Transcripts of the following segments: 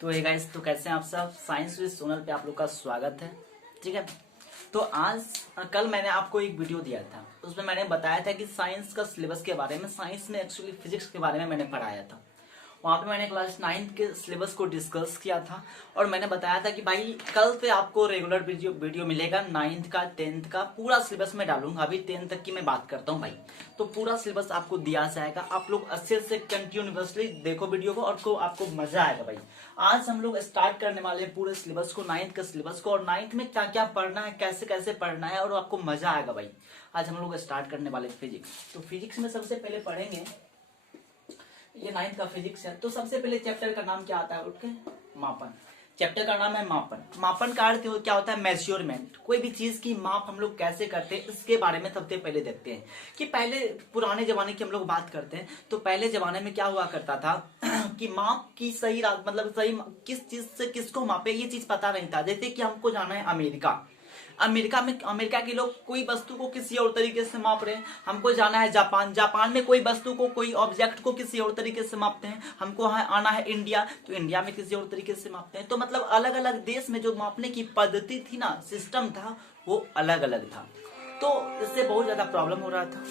तो hey guys, तो कैसे हैं आप सब। साइंस विद सोनल पे आप लोग का स्वागत है। ठीक है, तो आज कल मैंने आपको एक वीडियो दिया था, उसमें मैंने बताया था कि साइंस का सिलेबस के बारे में, साइंस में एक्चुअली फिजिक्स के बारे में मैंने पढ़ाया था। वहां पे मैंने क्लास 9 के सिलेबस को डिस्कस किया था और मैंने बताया था कि भाई कल से आपको रेगुलर वीडियो मिलेगा। 9th का 10th का पूरा सिलेबस में डालूंगा। अभी 10th तक की मैं बात करता हूँ भाई, तो पूरा सिलेबस आपको दिया जाएगा। आप लोग अच्छे से कंटिन्यूसली देखो वीडियो को और आपको मजा आएगा भाई। आज हम लोग स्टार्ट करने वाले हैं पूरे सिलेबस को, 9th के सिलेबस को, और 9th में क्या क्या पढ़ना है, कैसे कैसे पढ़ना है, और आपको मजा आएगा भाई। आज हम लोग स्टार्ट करने वाले फिजिक्स। तो फिजिक्स में सबसे पहले पढ़ेंगे, ये 9th का फिजिक्स है। तो सबसे पहले चैप्टर का नाम क्या आता है, उठ के मापन। चैप्टर का नाम है मापन। मापन का अर्थ क्या होता है, मेजरमेंट। कोई भी चीज की माप हम लोग कैसे करते हैं, इसके बारे में सबसे पहले देखते हैं। कि पहले पुराने जमाने की हम लोग बात करते हैं, तो पहले जमाने में क्या हुआ करता था कि माप की सही मतलब सही किस चीज से किसको मापे, ये चीज पता नहीं था। जैसे कि हमको जाना है अमेरिका, अमेरिका के लोग कोई वस्तु को किसी और तरीके से माप रहे हैं। हमको जाना है जापान, जापान में कोई वस्तु को, कोई ऑब्जेक्ट को किसी और तरीके से मापते हैं। हमको आना है इंडिया, तो इंडिया में किसी और तरीके से मापते हैं। तो मतलब अलग अलग देश में जो मापने की पद्धति थी ना, सिस्टम था, वो अलग अलग था। तो इससे बहुत ज्यादा प्रॉब्लम हो रहा था।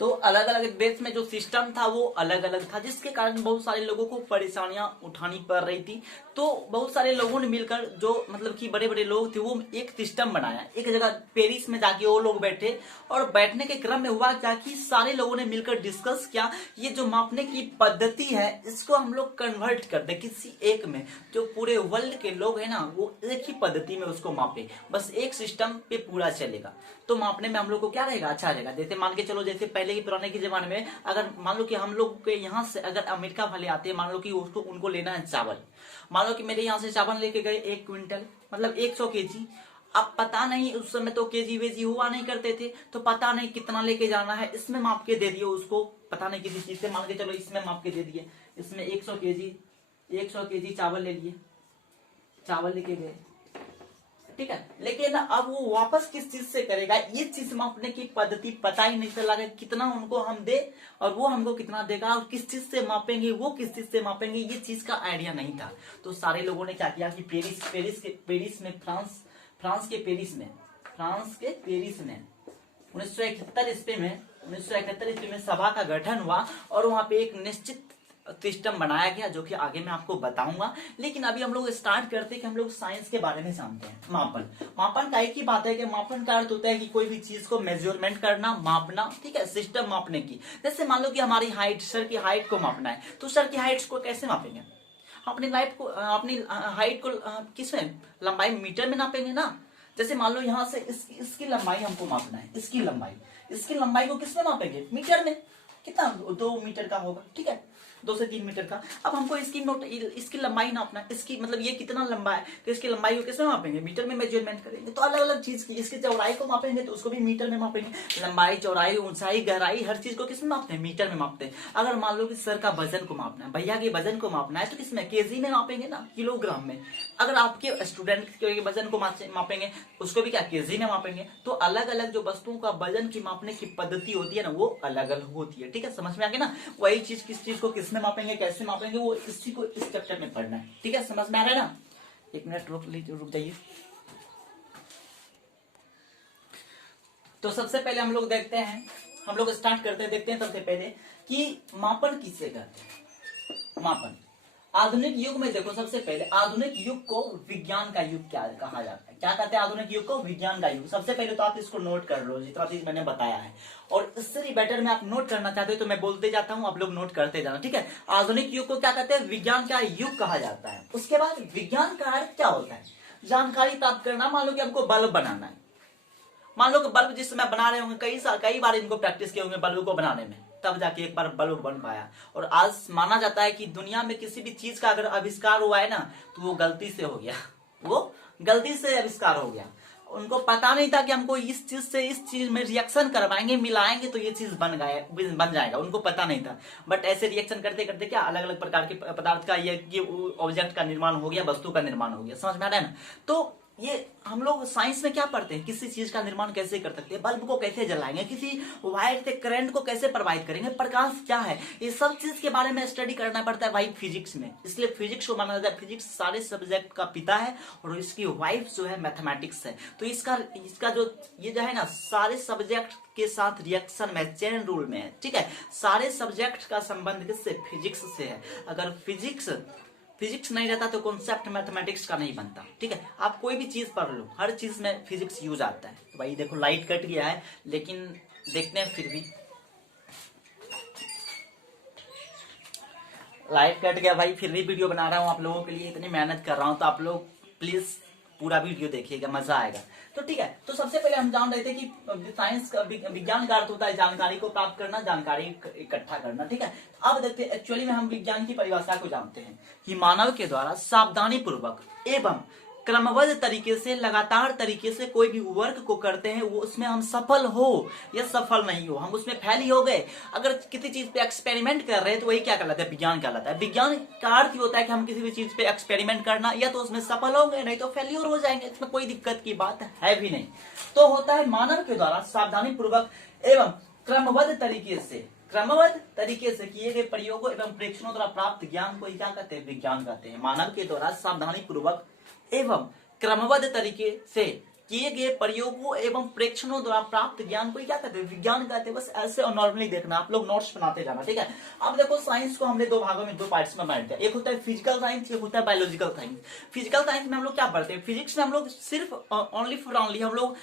तो अलग अलग देश में जो सिस्टम था वो अलग अलग था, जिसके कारण बहुत सारे लोगों को परेशानियां उठानी पड़ रही थी। तो बहुत सारे लोगों ने मिलकर, जो मतलब कि बड़े बड़े लोग थे, वो एक सिस्टम बनाया। एक जगह पेरिस में जाके वो लोग बैठे, और बैठने के क्रम में हुआ क्या कि सारे लोगों ने मिलकर डिस्कस किया, ये जो मापने की पद्धति है इसको हम लोग कन्वर्ट कर दे किसी एक में। जो पूरे वर्ल्ड के लोग है ना, वो एक ही पद्धति में उसको मापे, बस एक सिस्टम पे पूरा चलेगा। तो मापने में हम लोग को क्या रहेगा, अच्छा रहेगा। जैसे मान के चलो, जैसे पहले के पुराने के जमाने में अगर मान लो कि हम लोग के यहाँ से अगर अमेरिका वाले आते हैं, मान लो कि उसको उनको लेना है चावल। मान लो कि मेरे यहाँ से चावल लेके गए 1 क्विंटल, मतलब 100 केजी। अब पता नहीं, उस समय तो केजी वेजी हुआ नहीं करते थे, तो पता नहीं कितना लेके जाना है, इसमें माप के दे दिए उसको। पता नहीं किसी चीज से, मान के चलो इसमें माप के दे दिए, इसमें 100 केजी चावल ले लिए, चावल लेके गए, ठीक है। लेकिन अब वो वापस किस चीज से करेगा, ये चीज मापने की पद्धति पता ही नहीं चला, कितना उनको हम दे और वो हमको कितना देगा, और किस चीज से मापेंगे, वो किस चीज से मापेंगे, ये चीज का आइडिया नहीं था। तो सारे लोगों ने क्या किया कि पेरिस में, फ्रांस के पेरिस में 1971 ईस्वी में सभा का गठन हुआ, और वहां पे एक निश्चित सिस्टम बनाया गया, जो कि आगे मैं आपको बताऊंगा। लेकिन अभी हम लोग स्टार्ट करते हैं कि हम लोग साइंस के बारे में जानते हैं। मापन का एक ही बात है कि मापन का अर्थ होता है कि कोई भी चीज को मेजरमेंट करना, मापना, ठीक है, सिस्टम मापने की। जैसे मान लो कि हमारी हाइट, सर की हाइट को मापना है, तो सर की हाइट को कैसे मापेंगे, अपनी हाइट को किसमें, लंबाई मीटर में नापेंगे ना। जैसे मान लो यहाँ से इसकी लंबाई हमको मापना है, इसकी लंबाई को किसमें मापेंगे, मीटर में। कितना, 2 मीटर का होगा, ठीक है, 2 से 3 मीटर का। अब हमको इसकी लंबाई नापना है, इसकी मतलब ये कितना लंबा है, तो इसकी लंबाई को किसमें मापेंगे, मीटर में मेजरमेंट करेंगे। तो अलग अलग चीज की, इसकी चौड़ाई को मापेंगे तो उसको भी मीटर में मापेंगे। लंबाई, चौड़ाई, ऊंचाई, गहराई, हर चीज को किसमें मापते हैं, मीटर में मापते हैं। अगर मान लो कि सर का वजन को मापना है, भैया के वजन को मापना है, तो किसमें, केजी में मापेंगे ना, किलोग्राम में। अगर आपके स्टूडेंट के वजन को मापेंगे, उसको भी क्या, केजी में मापेंगे। तो अलग अलग जो वस्तुओं का वजन की मापने की पद्धति होती है ना, वो अलग अलग होती है, ठीक है, समझ में आ गया ना। वही चीज किस चीज को किसमें मापेंगे, कैसे मापेंगे, वो इसी को इस चैप्टर में पढ़ना है, ठीक है, समझ में आ रहा है ना। 1 मिनट रुक जाइए। तो सबसे पहले हम लोग देखते हैं, हम लोग स्टार्ट करते हैं, देखते हैं सबसे पहले कि मापन किससे करते हैं। मापन आधुनिक युग में, देखो सबसे पहले आधुनिक युग को विज्ञान का युग क्या कहा जाता है, क्या कहते हैं आधुनिक युग को, विज्ञान का युग। सबसे पहले तो आप इसको नोट कर लो, जितना चीज मैंने बताया है, और इससे भी बेटर में आप नोट करना चाहते हो तो मैं बोलते जाता हूं, आप लोग नोट करते जाना, ठीक है। आधुनिक युग को क्या कहते हैं, विज्ञान का युग कहा जाता है। उसके बाद विज्ञान का अर्थ क्या होता है, जानकारी प्राप्त करना। मान लो कि हमको बल्ब बनाना है, मान लो कि बल्ब जिस समय बना रहे होंगे, कई बार इनको प्रैक्टिस किए होंगे बल्ब को बनाने में, तब जाके एक बार बल्ब बन पाया। और आज माना जाता है कि दुनिया में किसी भी चीज का अगर आविष्कार हुआ है ना, तो वो गलती से हो गया, वो गलती से आविष्कार हो गया। उनको पता नहीं था कि हमको इस चीज से इस चीज में रिएक्शन करवाएंगे, मिलाएंगे तो ये चीज बन जाएगा, उनको पता नहीं था। बट ऐसे रिएक्शन करते करते क्या अलग अलग प्रकार के पदार्थ का, ये ऑब्जेक्ट का निर्माण हो गया, वस्तु का निर्माण हो गया, समझ में आ रहा है ना। तो ये हम लोग साइंस में क्या पढ़ते हैं, किसी चीज का निर्माण कैसे कर सकते हैं, बल्ब को कैसे जलाएंगे, किसी वायर से करंट को कैसे प्रोवाइड करेंगे, प्रकाश क्या है, ये सब चीज के बारे में स्टडी करना पड़ता है भाई फिजिक्स में। इसलिए फिजिक्स को माना जाता है, फिजिक्स सारे सब्जेक्ट का पिता है और इसकी वाइफ जो है मैथमेटिक्स है। तो इसका जो ये जो है ना सारे सब्जेक्ट के साथ रिएक्शन में, चेन रूल में है, ठीक है। सारे सब्जेक्ट का संबंध किससे, फिजिक्स से है। अगर फिजिक्स नहीं रहता तो कॉन्सेप्ट मैथमेटिक्स का नहीं बनता, ठीक है। आप कोई भी चीज पढ़ लो, हर चीज में फिजिक्स यूज आता है। तो भाई देखो लाइट कट गया है, लेकिन देखते हैं, फिर भी लाइट कट गया भाई, फिर भी वीडियो बना रहा हूँ आप लोगों के लिए, इतनी मेहनत कर रहा हूँ, तो आप लोग प्लीज पूरा वीडियो देखिएगा, मजा आएगा। तो ठीक है, तो सबसे पहले हम जान रहे थे कि साइंस का विज्ञान का अर्थ होता है जानकारी को प्राप्त करना, जानकारी इकट्ठा करना, ठीक है। अब देखते हैं एक्चुअली में हम विज्ञान की परिभाषा को जानते हैं कि मानव के द्वारा सावधानी पूर्वक एवं क्रमबद्ध तरीके से, लगातार तरीके से कोई भी वर्क को करते हैं, वो उसमें हम सफल हो या सफल नहीं हो, हम उसमें फेल ही हो गए, अगर किसी चीज पे एक्सपेरिमेंट कर रहे हैं तो वही क्या कहलाता है, विज्ञान कहलाता है। विज्ञान का अर्थ ही होता है कि हम किसी भी चीज पे एक्सपेरिमेंट करना, या तो उसमें सफल होंगे नहीं तो फेल्योर हो जाएंगे, इसमें कोई दिक्कत की बात है भी नहीं। तो होता है मानव के द्वारा सावधानी पूर्वक एवं क्रमबद्ध तरीके से किए गए प्रयोगों एवं परीक्षणों द्वारा प्राप्त ज्ञान को क्या कहते हैं, विज्ञान कहते हैं। मानव के द्वारा सावधानी पूर्वक एवं क्रमबद्ध तरीके से किए गए प्रयोगों एवं प्रेक्षणों द्वारा प्राप्त ज्ञान को क्या कहते हैं, विज्ञान कहते हैं। बस ऐसे और नॉर्मली देखना, आप लोग नोट्स बनाते जाना, ठीक है। अब देखो साइंस को हमने दो भागों में, दो पार्ट्स में बांट दिया, एक होता है फिजिकल साइंस, एक होता है बायोलॉजिकल साइंस। फिजिकल साइंस में हम लोग क्या पढ़ते हैं, फिजिक्स में हम लोग सिर्फ ओनली हम लोग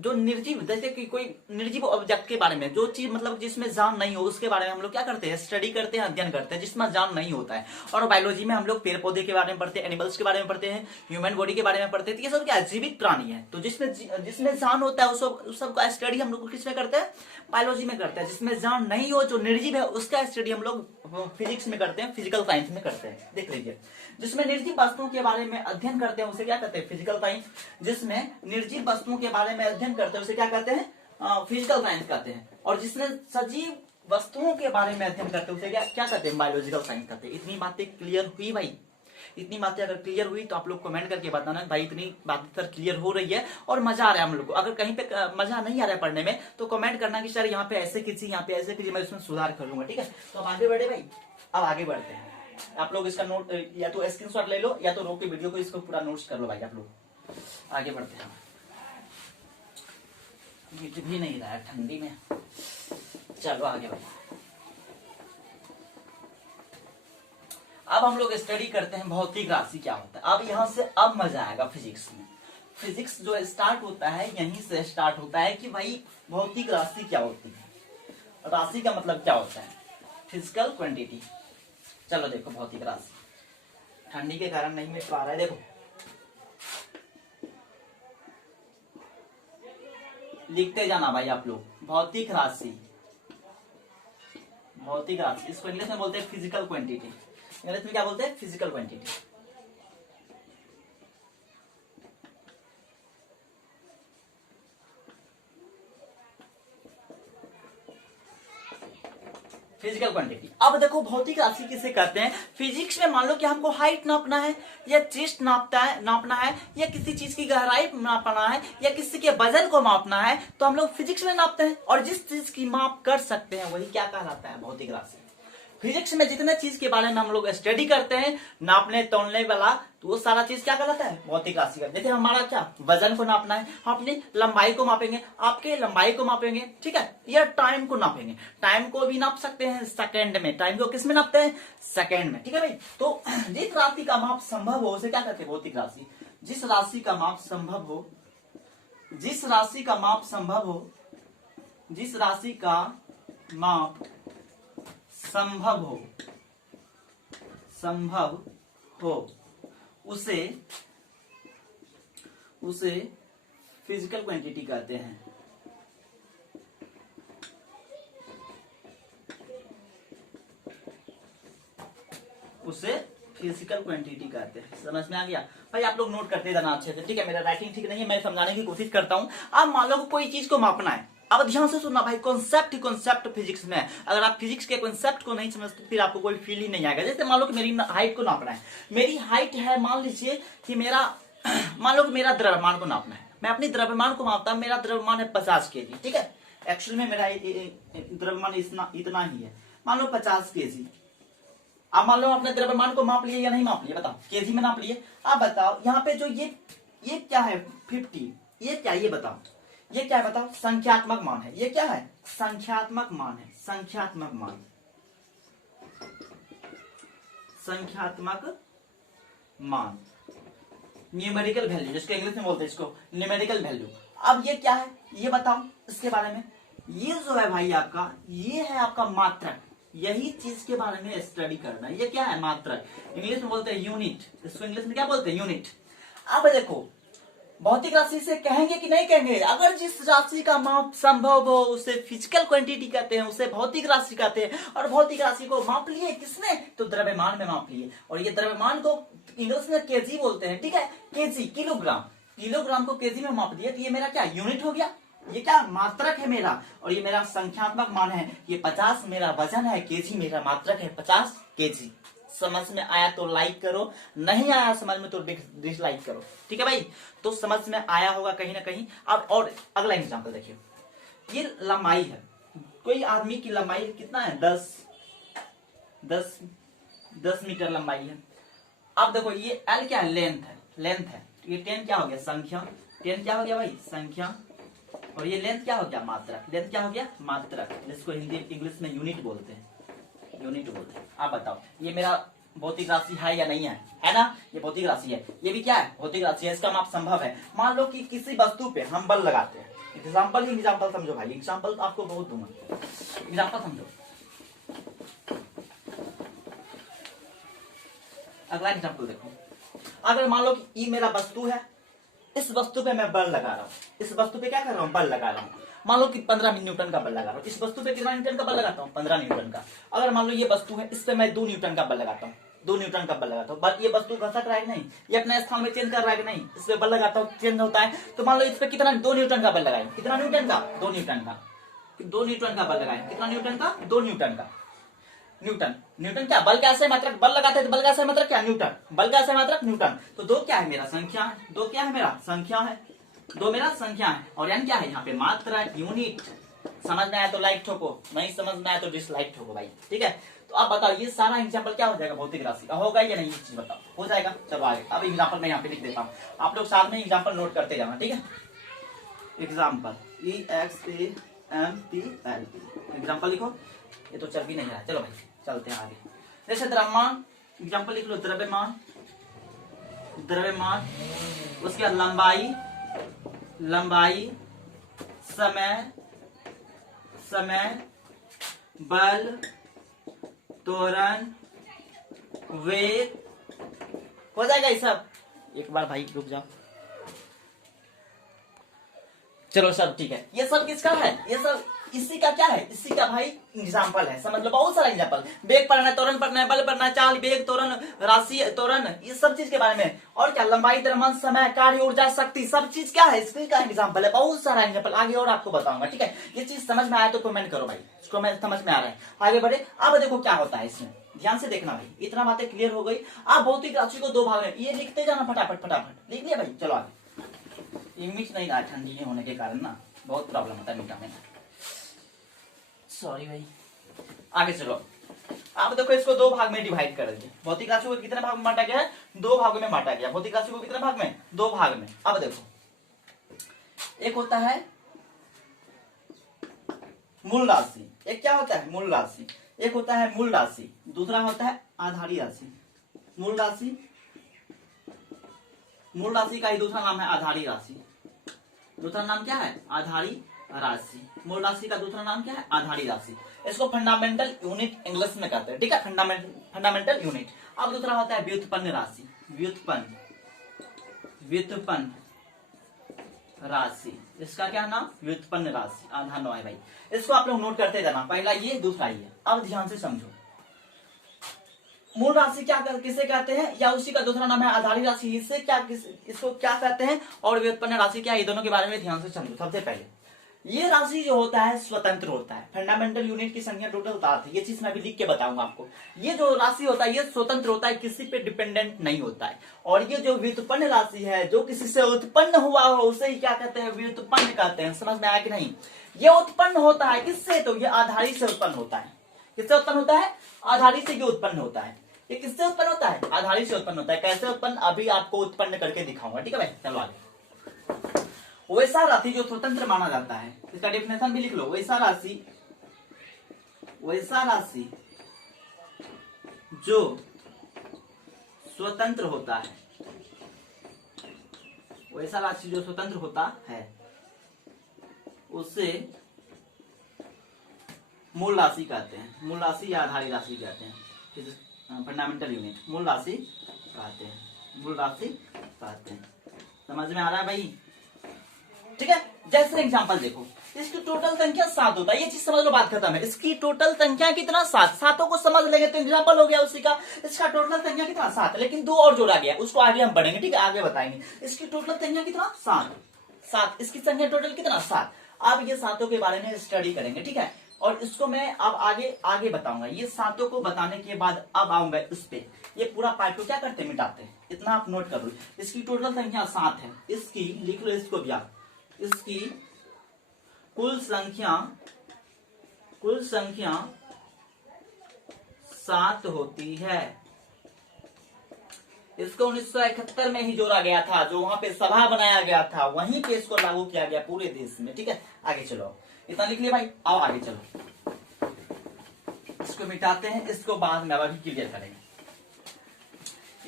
जो निर्जीव, जैसे कि कोई निर्जीव ऑब्जेक्ट के बारे में, जो चीज मतलब जिसमें जान नहीं हो उसके बारे में हम लोग क्या करते हैं, स्टडी करते हैं, अध्ययन करते हैं, जिसमें जान नहीं होता है। और बायोलॉजी में हम लोग पेड़ पौधे के बारे में पढ़ते हैं, एनिमल्स के बारे में पढ़ते हैं, ह्यूमन बॉडी के बारे में पढ़ते हैं। तो ये सब क्या है, जीवित प्राणी है। तो जिसमें जान होता है उस सब का स्टडी हम लोग किसमें करते हैं, बायोलॉजी में करते हैं। जिसमें जान नहीं हो, जो निर्जीव है, उसका स्टडी हम लोग फिजिक्स में करते हैं, फिजिकल साइंस में करते हैं। देख लीजिए, जिसमें निर्जीव वस्तुओं के बारे में अध्ययन करते हैं उसे क्या कहते हैं, फिजिकल साइंस। जिसमें निर्जीव वस्तुओं के बारे में अध्ययन करते हैं उसे क्या कहते हैं, फिजिकल साइंस कहते हैं। और जिसमें सजीव वस्तुओं के बारे में अध्ययन करते हैं उसे क्या कहते हैं, बायोलॉजिकल साइंस कहते हैं। इतनी बातें क्लियर हुई भाई? इतनी बातें अगर क्लियर हुई तो आप लोग कमेंट करके बताना भाई इतनी बातें सर क्लियर हो रही है और मजा आ रहा है हम लोग को। अगर कहीं पे मजा नहीं आ रहा है पढ़ने में तो कमेंट करना कि सर यहाँ पे ऐसे कीजिए, यहाँ पे ऐसे कीजिए, मैं इसमें सुधार करूंगा, ठीक है। तो हम आगे बढ़े भाई, अब आगे बढ़ते हैं। आप लोग इसका नोट या तो स्क्रीनशॉट ले लो या तो रोक के वीडियो को इसको पूरा नोट्स कर लो भाई। आप लोग आगे बढ़ते हैं, गिर भी नहीं रहा है ठंडी में, चलो आगे बढ़ते हैं। अब हम लोग स्टडी करते हैं भौतिक राशि क्या होता है। अब यहां से अब मजा आएगा फिजिक्स में। फिजिक्स जो स्टार्ट होता है यहीं से स्टार्ट होता है कि भाई भौतिक राशि क्या होती है, राशि का मतलब क्या होता है, फिजिकल क्वांटिटी। चलो देखो भौतिक राशि, ठंडी के कारण नहीं मिल पा रहा है, देखो लिखते जाना भाई आप लोग। भौतिक राशि, भौतिक राशि इसको इंग्लिश में बोलते हैं फिजिकल क्वांटिटी। इंग्लिश में क्या बोलते हैं, फिजिकल क्वांटिटी। Physical quantity. अब देखो भौतिक राशि किसे कहते हैं, फिजिक्स में मान लो कि हमको हाइट नापना है या चेस्ट नापना है या किसी चीज की गहराई नापना है या किसी के वजन को मापना है तो हम लोग फिजिक्स में नापते हैं। और जिस चीज की माप कर सकते हैं वही क्या कहलाता है, भौतिक राशि। फिजिक्स में जितने चीज के बारे में हम लोग स्टडी करते हैं नापने तोलने वाला, तो वो सारा चीज क्या कहलाता है, भौतिक राशि का। जैसे हमारा क्या वजन को नापना है, हम अपनी लंबाई को मापेंगे, आपके लंबाई को मापेंगे, ठीक है, या टाइम को नापेंगे। टाइम को भी नाप सकते हैं सेकंड में, टाइम को किस में नापते हैं, सेकंड में, ठीक है भाई। तो जिस राशि का माप संभव हो उसे क्या कहते हैं, भौतिक राशि। जिस राशि का माप संभव हो, जिस राशि का माप संभव हो, जिस राशि का माप संभव हो उसे फिजिकल क्वांटिटी कहते हैं। उसे फिजिकल क्वांटिटी कहते हैं। समझ में आ गया भाई? आप लोग नोट करते जाना अच्छे से, ठीक है। मेरा राइटिंग ठीक नहीं है, मैं समझाने की कोशिश करता हूं। आप मान लो कोई चीज को मापना है, अब ध्यान से सुनना भाई, कॉन्सेप्ट फिजिक्स में। अगर आप फिजिक्स के कॉन्सेप्ट को नहीं समझते फिर आपको कोई फील ही नहीं आएगा। जैसे मान लो कि मेरी हाइट को नापना है, मेरी हाइट है मान लीजिए कि मेरा मान लो कि मेरा द्रव्यमान को नापना है, मैं अपनी द्रव्यमान को मापता हूं, मेरा द्रव्यमान है 50 केजी, ठीक है। एक्चुअल में मेरा द्रव्यमान इतना ही है, मान लो 50 केजी। अब मान लो अपने द्रव्यमान को माप लिए या नहीं माप लिए, बताओ, केजी में नाप लिए। अब बताओ यहाँ पे जो ये क्या है 50, ये क्या, ये बताओ, ये क्या है बताओ, संख्यात्मक मान है, ये क्या है, संख्यात्मक मान है, संख्यात्मक मान, संख्यात्मक मान, न्यूमेरिकल वैल्यू जिसको इंग्लिश में बोलते हैं, इसको न्यूमेरिकल वैल्यू। अब ये क्या है ये बताओ इसके बारे में। ये जो है भाई आपका, ये है आपका मात्रक, यही चीज के बारे में स्टडी करना है। ये क्या है, मात्रक, इंग्लिश में बोलते हैं यूनिट, इसको इंग्लिश में क्या बोलते हैं, यूनिट। अब देखो भौतिक राशि से कहेंगे कि नहीं कहेंगे, अगर जिस राशि का माप संभव हो उसे फिजिकल क्वांटिटी कहते हैं, उसे भौतिक राशि कहते हैं। और भौतिक राशि को माप लिए किसने, तो द्रव्यमान में माप लिए, और ये द्रव्यमान को इंग्लिश में केजी बोलते हैं, ठीक है, केजी, किलोग्राम, किलोग्राम को केजी में माप दिया, तो ये मेरा क्या यूनिट हो गया, ये क्या मात्रक है मेरा, और ये मेरा संख्यात्मक मान है। ये 50 मेरा वजन है, केजी मेरा मात्रक है 50 केजी। समझ में आया तो लाइक करो, नहीं आया समझ में तो डिसलाइक करो, ठीक है भाई। तो समझ में आया होगा कहीं ना कहीं। अब और अगला एग्जांपल देखिए, ये लंबाई है, कोई आदमी की लंबाई कितना है, 10 मीटर लंबाई है। अब देखो ये एल क्या है, लेंथ है, लेंथ है, ये 10 क्या हो गया, संख्या, 10 क्या हो गया भाई, संख्या, और ये लेंथ क्या हो गया, मात्रक, लेंथ क्या हो गया, मात्रक, जिसको हिंदी इंग्लिश में यूनिट बोलते हैं, यूनिट बोलते हैं। आप बताओ ये मेरा भौतिक राशि है या नहीं है ना, ये भौतिक राशि है, ये भी क्या है, भौतिक राशि है, इसका माप संभव है। मान लो कि किसी वस्तु पे हम बल लगाते हैं, एग्जाम्पल समझो भाई, एग्जाम्पल तो आपको बहुत दूंगा, एग्जाम्पल समझो। अगला एग्जाम्पल देखो, अगर मान लो कि ये मेरा वस्तु है, इस वस्तु पे मैं बल लगा रहा हूँ, इस वस्तु पे क्या कर रहा हूँ, बल लगा रहा हूँ। मान लो कि 15 न्यूटन का बल लगा रहा हूँ, इस वस्तु पे कितना न्यूटन का बल लगाता हूँ, 15 न्यूटन का। अगर मान लो ये वस्तु है, इस पे मैं 2 न्यूटन का बल लगाता हूँ, 2 न्यूटन का बल लगाता हूँ, ये वस्तु घसक रहा है कि नहीं, ये अपने स्थान में चेंज कर रहा है कि नहीं, इस पे बल लगाता हूँ, चेंज होता है। तो मान लो इस पे कितना, 2 न्यूटन का बल लगाए, कितना न्यूटन का, 2 न्यूटन का, 2 न्यूटन का बल लगाए, कितना न्यूटन का, 2 न्यूटन का। न्यूटन, न्यूटन क्या, बल का आशय मात्रक, बल लगाते हैं तो बल का आशय मात्रक क्या, न्यूटन, बल का आशय मात्रक न्यूटन। तो 2 क्या है मेरा, संख्या है, 2 क्या है मेरा, संख्या है, 2 मेरा संख्या है, और यानी क्या है यहाँ पे, मात्रक, यूनिट। समझ में आया तो लाइक ठोको, नहीं समझ में आया तो डिसलाइक ठोको भाई, ठीक है। तो आप बताओ ये सारा एग्जाम्पल क्या हो जाएगा, भौतिक राशि का होगा या नहीं, ये चीज बताओ, हो जाएगा। चलो आगे, अब एग्जाम्पल मैं यहाँ पे लिख देता हूँ, आप लोग साथ में एग्जाम्पल नोट करते जाना, ठीक है। एग्जाम्पल EXAMPL, एग्जाम्पल लिखो, ये तो चल भी नहीं रहा, चलो भाई चलते हैं आगे। जैसे द्रव्यमान, एग्जाम्पल लिख लो, द्रव्यमान, द्रव्यमान, उसके बाद लंबाई, लंबाई, समय, समय, बल, त्वरण, वेग, हो जाएगा ये सब। एक बार भाई रुक जाओ, चलो सब ठीक है। ये सब किसका है, ये सब इसी का क्या है, इसी का भाई एग्जाम्पल है, समझ लो, बहुत सारा एग्जाम्पल, वेग पढ़ना है, त्वरण पढ़ना है, बल पढ़ना है, चाल, वेग, त्वरण, राशि, त्वरण, ये सब चीज के बारे में। और क्या, लंबाई, द्रव्यमान, समय, कार्य, ऊर्जा, शक्ति, सब चीज क्या है, इसका एग्जाम्पल है, बहुत सारा एग्जाम्पल, आगे और आपको बताऊंगा, ठीक है। ये चीज समझ में आया तो कमेंट करो भाई, इसको मैं समझ में आ रहा है, आगे बढ़े। अब देखो क्या होता है इसमें, ध्यान से देखना भाई, इतना बातें क्लियर हो गई। आप भौतिक राशि को 2 भाग में, ये लिखते जाना फटाफट फटाफट, लिख लिया भाई, चलो आगे। ये मिक्स नहीं रहा, ठंडी होने के कारण ना बहुत प्रॉब्लम होता है मीठा में, सॉरी भाई। आगे चलो, आप देखो इसको 2 भाग में डिवाइड कर दिया, भौतिक राशि को कितने भाग में बांटा गया है, 2 भागों में बांटा गया, भौतिक राशि को कितने भाग में, 2 भाग में। अब देखो, एक होता है मूल राशि, एक क्या होता है, मूल राशि, एक होता है मूल राशि, दूसरा होता है आधारी राशि। मूल राशि, मूल राशि का ही दूसरा नाम है आधारी राशि, दूसरा नाम क्या है, आधारी राशि। मूल राशि का दूसरा नाम क्या है, आधारी राशि। इसको फंडामेंटल यूनिट इंग्लिश में कहते हैं, ठीक है, फंडामेंटल यूनिट। अब दूसरा होता है व्युत्पन्न राशि, व्युत्पन्न, व्युत्पन्न राशि, इसका क्या नाम, व्युत्पन्न राशि, आधा 9 है भाई। इसको आप लोग नोट करते जाना, पहला ये, दूसरा ये। अब ध्यान से समझो, मूल राशि क्या किसे कहते हैं, या उसी का दूसरा नाम है आधारी राशि, इससे क्या इसको क्या कहते हैं, और व्युत्पन्न राशि क्या है, ये दोनों के बारे में ध्यान से समझो। सबसे पहले ये राशि जो होता है स्वतंत्र होता है। फंडामेंटल यूनिट की संख्या टोटल 7 है, ये चीज मैं अभी लिख के बताऊंगा आपको। ये जो राशि होता है ये स्वतंत्र होता है, किसी पे डिपेंडेंट नहीं होता है। और ये जो व्युत्पन्न राशि है, जो किसी से उत्पन्न हुआ हो उसे ही क्या कहते हैं, व्युत्पन्न कहते हैं। समझ में आया कि नहीं? ये उत्पन्न होता है किससे? तो ये आधारी से उत्पन्न होता है। किससे उत्पन्न होता है? आधारी से ये उत्पन्न होता है। ये किससे उत्पन्न होता है? आधारी से उत्पन्न होता है। कैसे उत्पन्न, अभी आपको उत्पन्न करके दिखाऊंगा। ठीक है भाई, चलो आगे। वैसा राशि जो स्वतंत्र माना जाता है, इसका डेफिनेशन भी लिख लो। वैसा राशि जो स्वतंत्र होता है, वैसा राशि जो स्वतंत्र होता है उसे मूल राशि कहते हैं। मूल राशि या आधारी राशि कहते हैं। फंडामेंटल यूनिट मूल राशि कहते हैं। मूल राशि कहते हैं। समझ में आ रहा है भाई? ठीक है, जैसे एग्जांपल देखो, इसकी टोटल संख्या 7 होता है। ये चीज समझ लो, बात खत्म है। इसकी टोटल संख्या कितना? 7। सातों को समझ लेंगे तो एग्जांपल हो गया उसी का। इसका टोटल संख्या कितना? 7, लेकिन 2 और जोड़ा गया, उसको आगे हम पढ़ेंगे। ठीक है, आगे बताएंगे। इसकी टोटल संख्या कितना? 7। इसकी संख्या टोटल कितना? 7। अब ये सातों के बारे में स्टडी करेंगे। ठीक है, और इसको मैं अब आगे बताऊंगा। ये सातों को बताने के बाद अब आऊंगा इस पे। ये पूरा पार्ट को क्या करते हैं? मिटाते हैं। इतना आप नोट कर लो। इसकी टोटल संख्या 7 है। इसकी लिख लो, इसको भी आप। इसकी कुल संख्या 7 होती है। इसको 1971 में ही जोड़ा गया था, जो वहां पे सभा बनाया गया था, वहीं पे इसको लागू किया गया पूरे देश में। ठीक है, आगे चलो। इतना लिख लिया भाई, आओ आगे चलो। इसको मिटाते हैं, इसको बाद में अभी क्लियर करेंगे।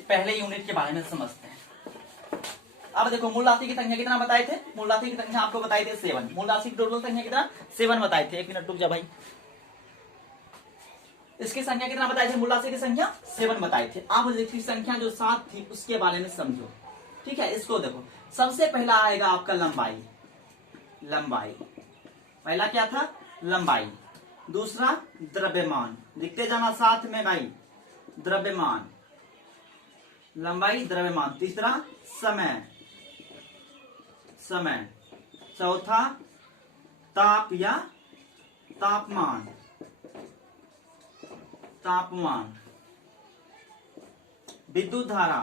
पहले यूनिट के बारे में समझते हैं। अब देखो, मूल राशि की संख्या कितना बताए थे? मूल राशि की संख्या आपको बताई थे 7। मूल राशि की टोटल संख्या कितना? 7 बताए थे। 1 मिनट रुक जा भाई। इसकी संख्या कितना बताए थे? मूल राशि की संख्या 7 बताए थे। अब इसकी संख्या जो 7 थी उसके बारे में समझो। ठीक है, इसको देखो। सबसे पहला आएगा आपका लंबाई। पहला क्या था? लंबाई। दूसरा द्रव्यमान, लिखते जाना साथ में भाई। द्रव्यमान, लंबाई, द्रव्यमान। तीसरा समय। चौथा ताप या तापमान। विद्युत धारा।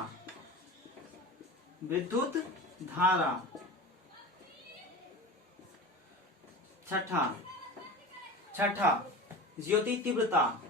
छठा ज्योति तीव्रता।